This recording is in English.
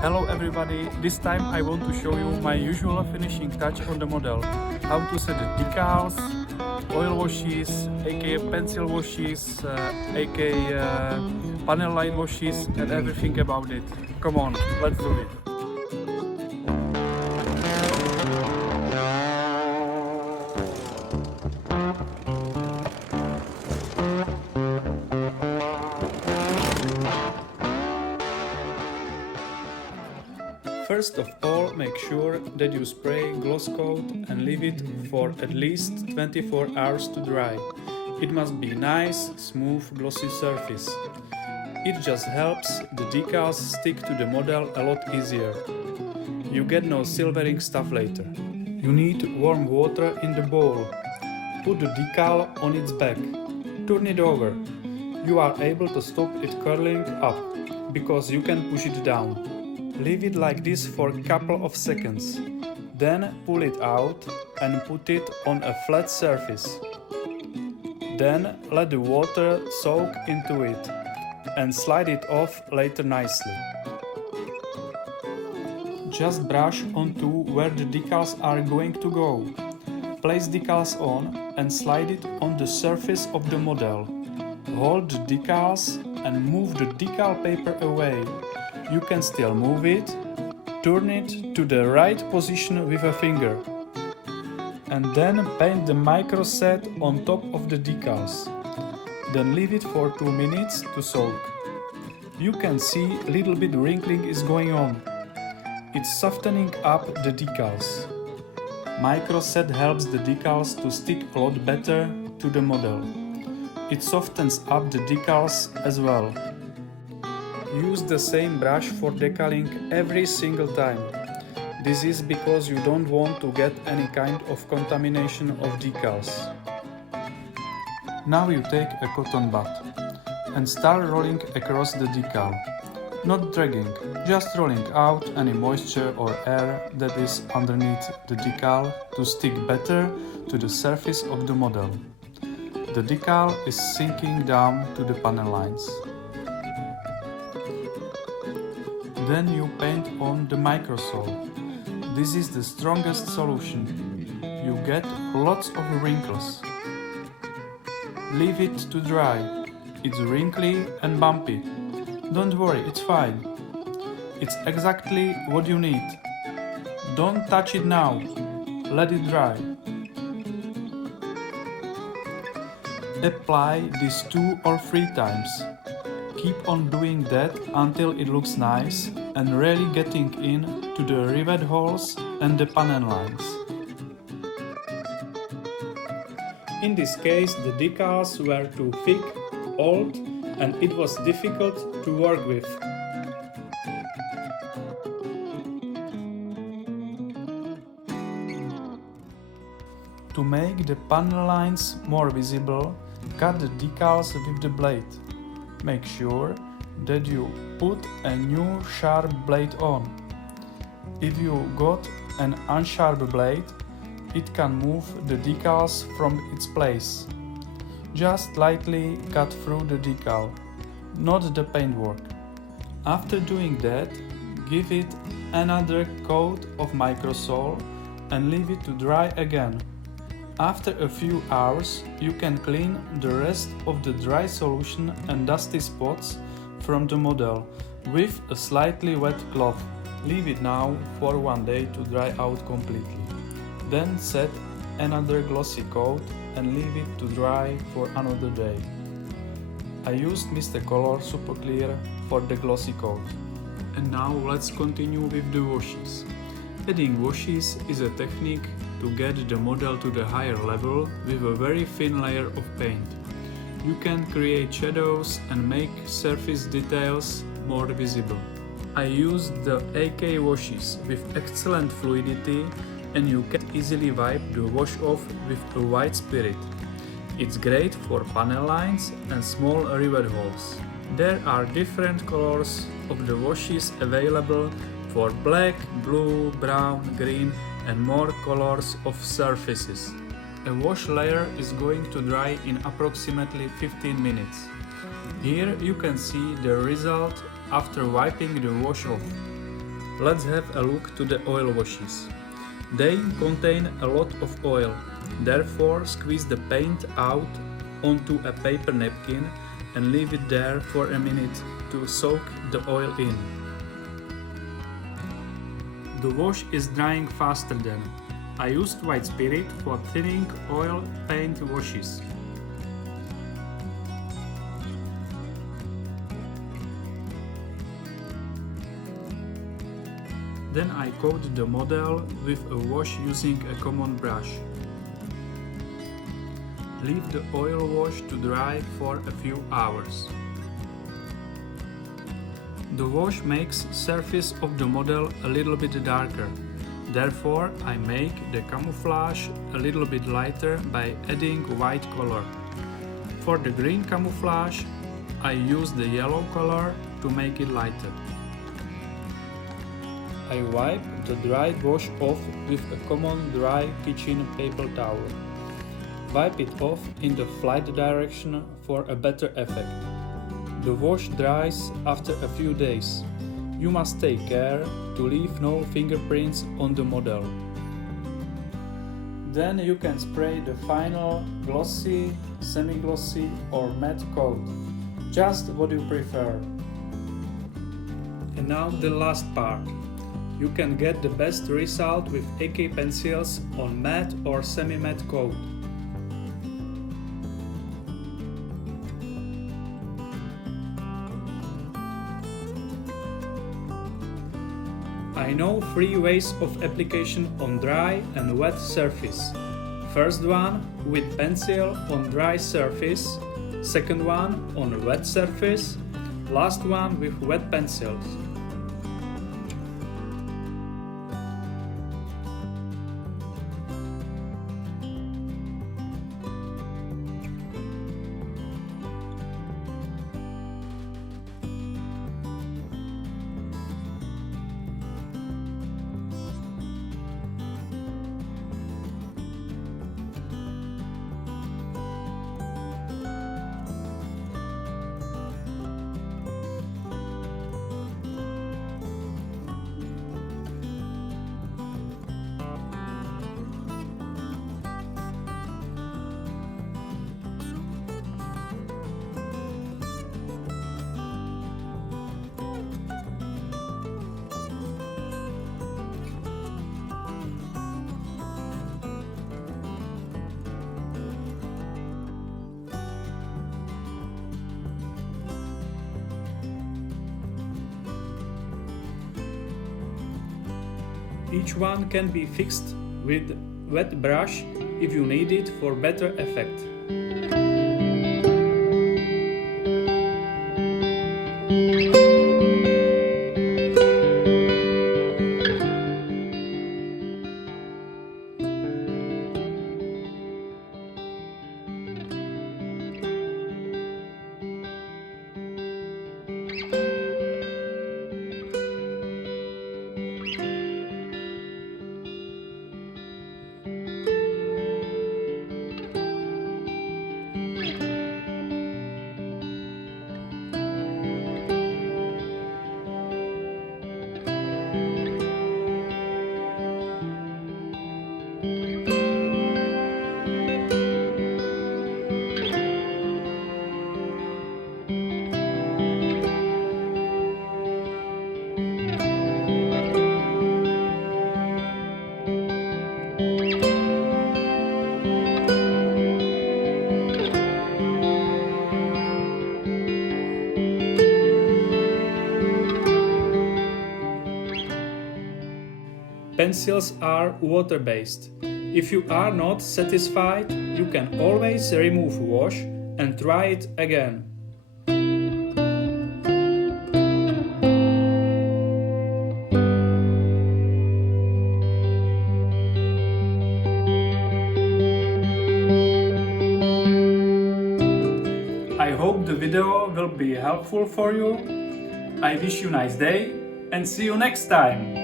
Hello everybody, this time I want to show you my usual finishing touch on the model. How to set the decals, oil washes, aka pencil washes, aka panel line washes and everything about it. Come on, let's do it. First of all, make sure that you spray gloss coat and leave it for at least 24 hours to dry. It must be nice, smooth, glossy surface. It just helps the decals stick to the model a lot easier. You get no silvering stuff later. You need warm water in the bowl. Put the decal on its back. Turn it over. You are able to stop it curling up because you can push it down. Leave it like this for a couple of seconds. Then pull it out and put it on a flat surface. Then let the water soak into it and slide it off later nicely. Just brush onto where the decals are going to go. Place decals on and slide it on the surface of the model. Hold the decals and move the decal paper away. You can still move it, turn it to the right position with a finger, and then paint the micro set on top of the decals. Then leave it for 2 minutes to soak. You can see a little bit wrinkling is going on. It's softening up the decals. Micro set helps the decals to stick a lot better to the model. It softens up the decals as well. Use the same brush for decaling every single time. This is because you don't want to get any kind of contamination of decals. Now you take a cotton bud and start rolling across the decal. Not dragging, just rolling out any moisture or air that is underneath the decal to stick better to the surface of the model. The decal is sinking down to the panel lines. Then you paint on the microsole. This is the strongest solution. You get lots of wrinkles. Leave it to dry. It's wrinkly and bumpy. Don't worry, it's fine. It's exactly what you need. Don't touch it now. Let it dry. Apply this 2 or 3 times. Keep on doing that until it looks nice and really getting in to the rivet holes and the panel lines. In this case, the decals were too thick, old, and it was difficult to work with. To make the panel lines more visible, cut the decals with the blade. Make sure that you put a new sharp blade on. If you got an unsharp blade, it can move the decals from its place. Just lightly cut through the decal, not the paintwork. After doing that, give it another coat of microsole and leave it to dry again. After a few hours, you can clean the rest of the dry solution and dusty spots from the model with a slightly wet cloth. Leave it now for 1 day to dry out completely. Then set another glossy coat and leave it to dry for another day. I used Mr. Color Super Clear for the glossy coat. And now let's continue with the washes. Adding washes is a technique to get the model to the higher level with a very thin layer of paint. You can create shadows and make surface details more visible. I used the AK washes with excellent fluidity and you can easily wipe the wash off with a white spirit. It's great for panel lines and small rivet holes. There are different colors of the washes available for black, blue, brown, green and more colors of surfaces. A wash layer is going to dry in approximately 15 minutes. Here you can see the result after wiping the wash off. Let's have a look to the oil washes. They contain a lot of oil, therefore squeeze the paint out onto a paper napkin and leave it there for a minute to soak the oil in. The wash is drying faster then. I used white spirit for thinning oil paint washes. Then I coat the model with a wash using a common brush. Leave the oil wash to dry for a few hours. The wash makes surface of the model a little bit darker. Therefore, I make the camouflage a little bit lighter by adding white color. For the green camouflage, I use the yellow color to make it lighter. I wipe the dried wash off with a common dry kitchen paper towel. Wipe it off in the flight direction for a better effect. The wash dries after a few days. You must take care to leave no fingerprints on the model. Then you can spray the final glossy, semi-glossy or matte coat, just what you prefer. And now the last part. You can get the best result with AK pencils on matte or semi-matte coat. I know 3 ways of application on dry and wet surface. First one with pencil on dry surface, second one on wet surface, last one with wet pencils. Each one can be fixed with wet brush if you need it for better effect. Pencils are water-based. If you are not satisfied, you can always remove wash and try it again. I hope the video will be helpful for you. I wish you a nice day and see you next time.